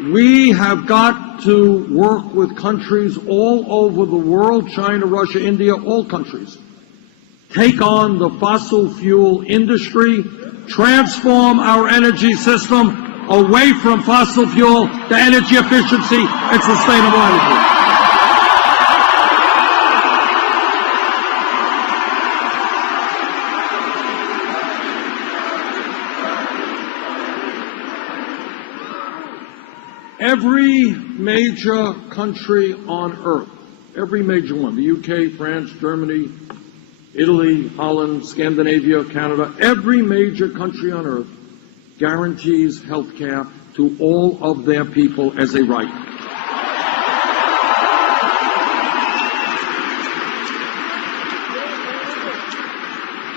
We have got to work with countries all over the world, China, Russia, India, all countries. Take on the fossil fuel industry, transform our energy system away from fossil fuel to energy efficiency and sustainable energy. Every major country on earth, every major one, the UK, France, Germany, Italy, Holland, Scandinavia, Canada, every major country on earth guarantees health care to all of their people as a right.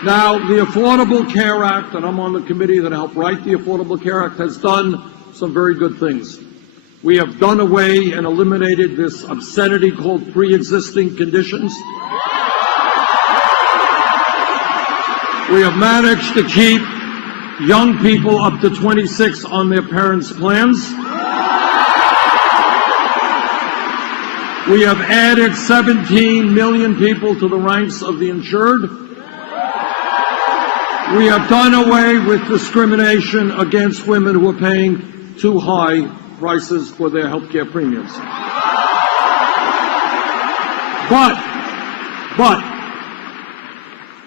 Now, the Affordable Care Act, and I'm on the committee that helped write the Affordable Care Act, has done some very good things. We have done away and eliminated this obscenity called pre-existing conditions. We have managed to keep young people up to 26 on their parents' plans. We have added 17 million people to the ranks of the insured. We have done away with discrimination against women who are paying too high prices for their health care premiums. But,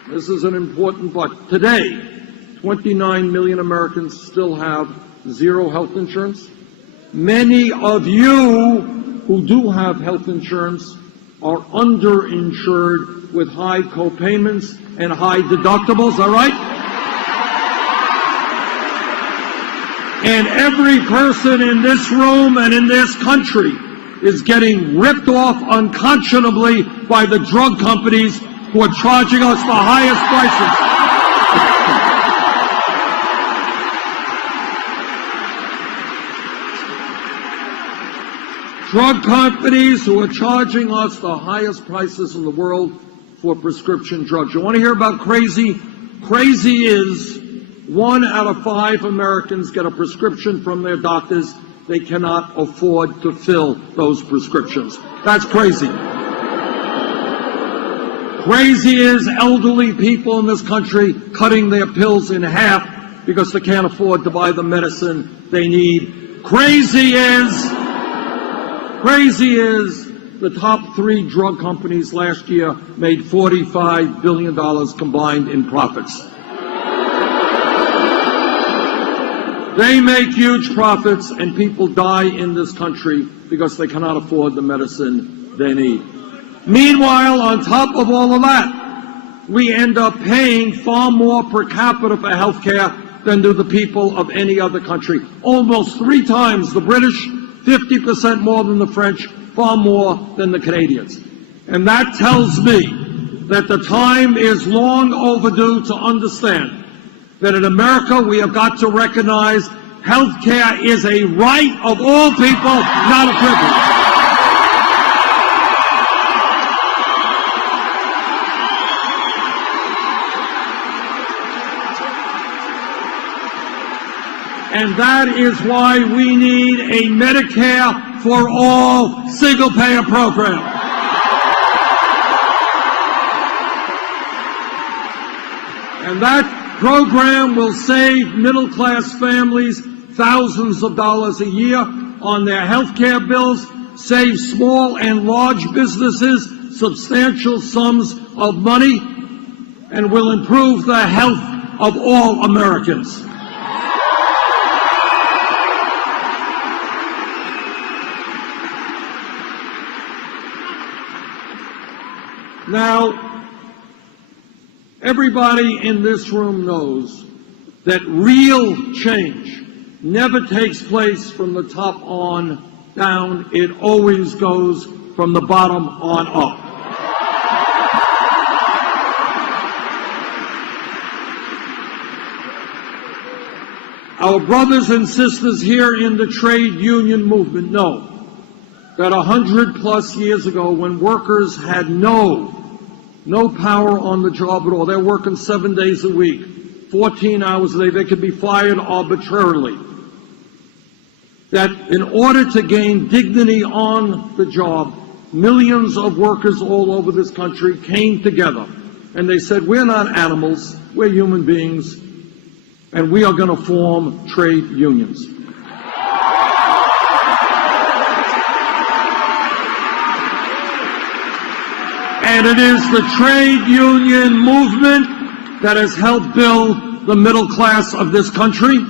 this is an important but. Today, 29 million Americans still have zero health insurance. Many of you who do have health insurance are underinsured with high co-payments and high deductibles, all right? And every person in this room and in this country is getting ripped off unconscionably by the drug companies who are charging us the highest prices. Drug companies who are charging us the highest prices in the world for prescription drugs. You want to hear about crazy? Crazy is 1 out of 5 Americans get a prescription from their doctors. They cannot afford to fill those prescriptions. That's crazy. Crazy is elderly people in this country cutting their pills in half because they can't afford to buy the medicine they need. Crazy is the top 3 drug companies last year made $45 billion combined in profits. They make huge profits, and people die in this country because they cannot afford the medicine they need. Meanwhile, on top of all of that, we end up paying far more per capita for health care than do the people of any other country. Almost 3 times the British, 50% more than the French, far more than the Canadians. And that tells me that the time is long overdue to understand that in America we have got to recognize health care is a right of all people, not a privilege. And that is why we need a Medicare for all single-payer program. And that program will save middle-class families thousands of dollars a year on their health care bills, save small and large businesses substantial sums of money, and will improve the health of all Americans. Now, everybody in this room knows that real change never takes place from the top on down. It always goes from the bottom on up. Our brothers and sisters here in the trade union movement know that 100+ years ago, when workers had no power on the job at all, they're working 7 days a week, 14 hours a day, they could be fired arbitrarily. that in order to gain dignity on the job, millions of workers all over this country came together and they said, we're not animals, we're human beings, and we are going to form trade unions. And it is the trade union movement that has helped build the middle class of this country.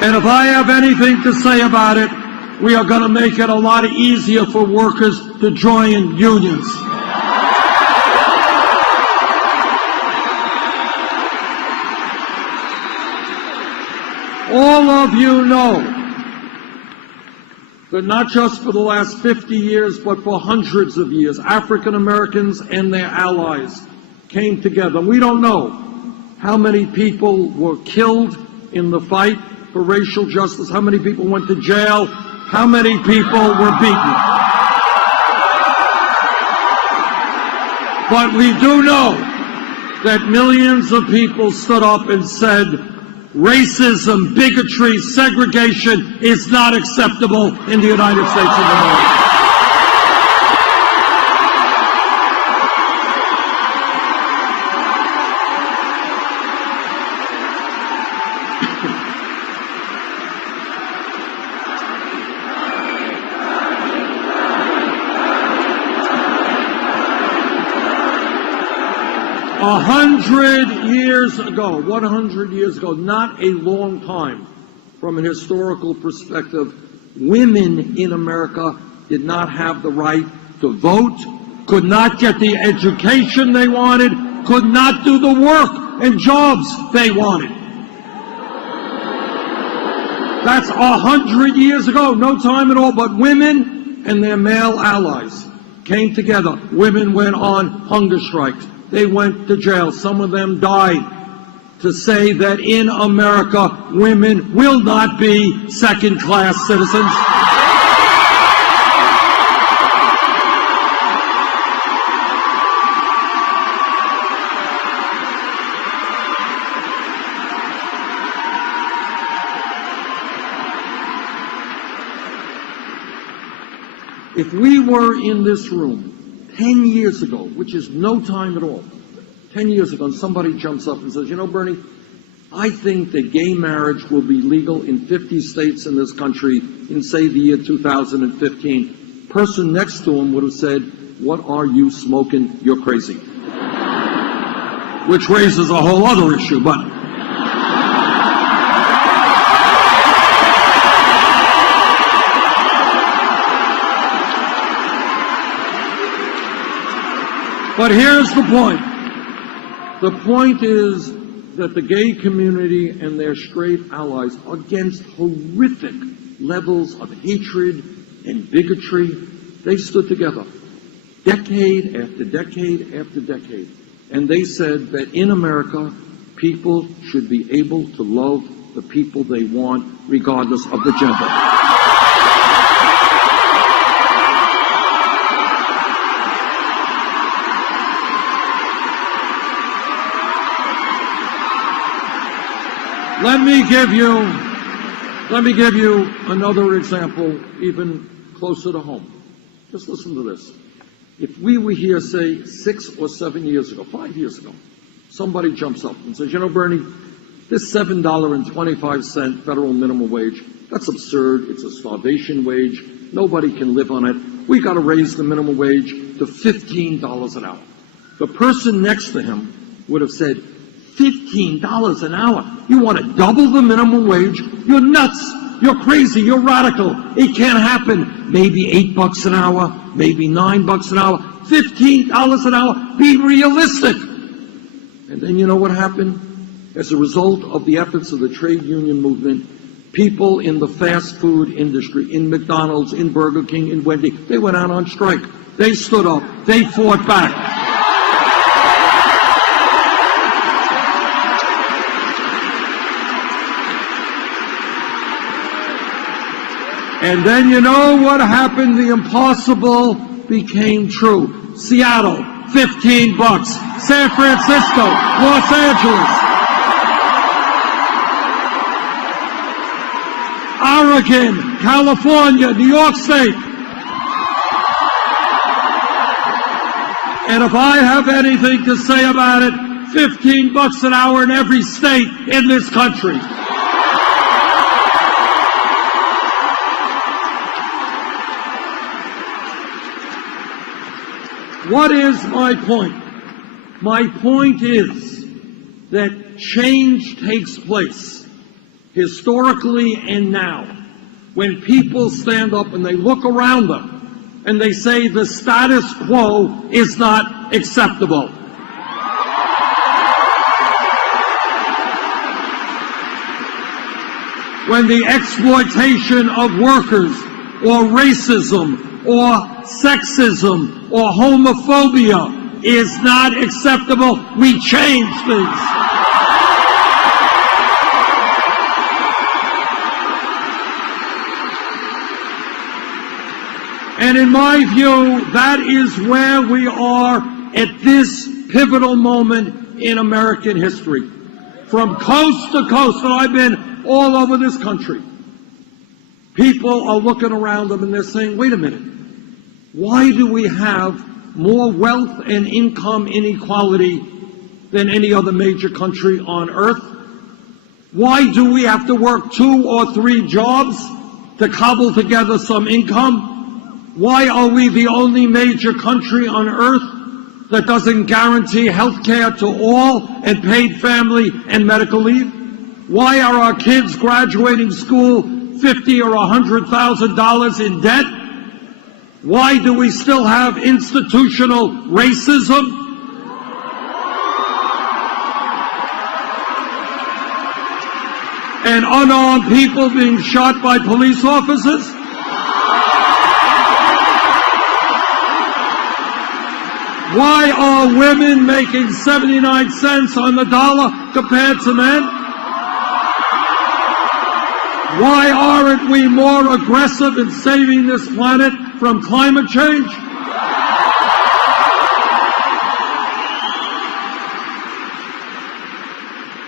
And if I have anything to say about it, we are going to make it a lot easier for workers to join unions. All of you know that not just for the last 50 years, but for hundreds of years, African Americans and their allies came together. We don't know how many people were killed in the fight for racial justice, how many people went to jail, how many people were beaten. But we do know that millions of people stood up and said, racism, bigotry, segregation is not acceptable in the United States of America. What 100 years ago, not a long time from an historical perspective, women in America did not have the right to vote, could not get the education they wanted, could not do the work and jobs they wanted. That's 100 years ago, no time at all, but women and their male allies came together. Women went on hunger strikes. They went to jail. Some of them died to say that in America, women will not be second-class citizens. If we were in this room 10 years ago, which is no time at all, 10 years ago, and somebody jumps up and says, you know, Bernie, I think that gay marriage will be legal in 50 states in this country in, say, the year 2015. Person next to him would have said, what are you smoking? You're crazy. Which raises a whole other issue, but... But here's the point. The point is that the gay community and their straight allies, against horrific levels of hatred and bigotry, they stood together decade after decade after decade. And they said that in America, people should be able to love the people they want, regardless of the gender. Let me give you another example, even closer to home. Just listen to this. If we were here, say, 6 or 7 years ago, 5 years ago, somebody jumps up and says, you know, Bernie, this $7.25 federal minimum wage, that's absurd. It's a starvation wage. Nobody can live on it. We got to raise the minimum wage to $15 an hour. The person next to him would have said, $15 an hour. You want to double the minimum wage? You're nuts. You're crazy. You're radical. It can't happen. Maybe $8 an hour, maybe $9 an hour, $15 an hour. Be realistic. And then you know what happened? As a result of the efforts of the trade union movement, people in the fast food industry, in McDonald's, in Burger King, in Wendy's, they went out on strike. They stood up. They fought back. And then you know what happened? The impossible became true. Seattle, $15. San Francisco, Los Angeles, Oregon, California, New York State. And if I have anything to say about it, $15 an hour in every state in this country. What is my point? My point is that change takes place historically and now when people stand up and they look around them and they say the status quo is not acceptable. When the exploitation of workers or racism or sexism or homophobia is not acceptable, we change things. And in my view, that is where we are at this pivotal moment in American history. From coast to coast, and I've been all over this country, people are looking around them and they're saying, wait a minute, why do we have more wealth and income inequality than any other major country on earth? Why do we have to work 2 or 3 jobs to cobble together some income? Why are we the only major country on earth that doesn't guarantee health care to all and paid family and medical leave? Why are our kids graduating school $50,000 or $100,000 in debt? Why do we still have institutional racism? And unarmed people being shot by police officers? Why are women making 79 cents on the dollar compared to men? Why aren't we more aggressive in saving this planet from climate change?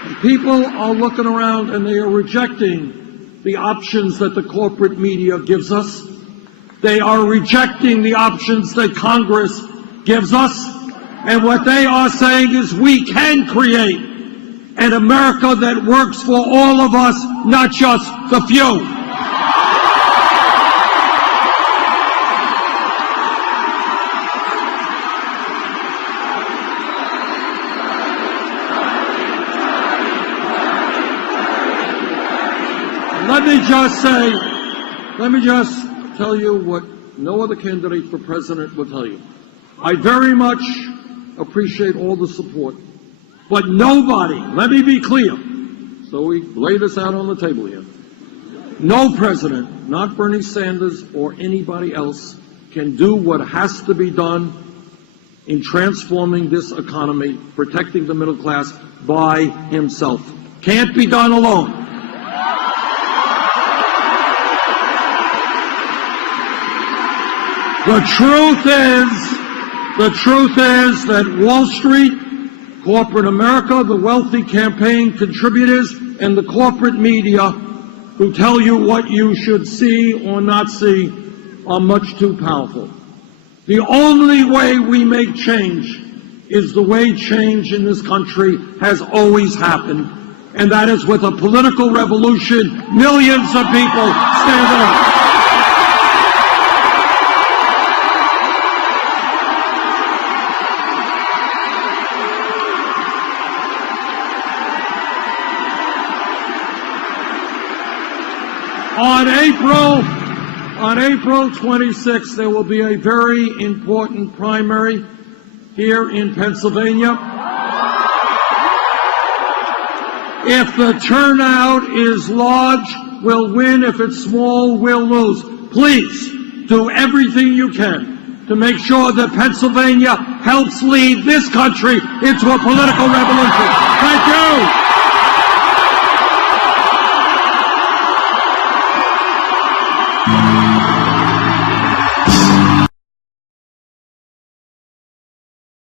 And people are looking around and they are rejecting the options that the corporate media gives us. They are rejecting the options that Congress gives us, and what they are saying is we can create an America that works for all of us, not just the few. Let me just tell you what no other candidate for president will tell you. I very much appreciate all the support, but nobody, let me be clear, so we lay this out on the table here, no president, not Bernie Sanders or anybody else, can do what has to be done in transforming this economy, protecting the middle class by himself. Can't be done alone. The truth is that Wall Street, corporate America, the wealthy campaign contributors, and the corporate media who tell you what you should see or not see are much too powerful. The only way we make change is the way change in this country has always happened, and that is with a political revolution, millions of people standing up. On April 26th, there will be a very important primary here in Pennsylvania. If the turnout is large, we'll win. If it's small, we'll lose. Please do everything you can to make sure that Pennsylvania helps lead this country into a political revolution. Thank you.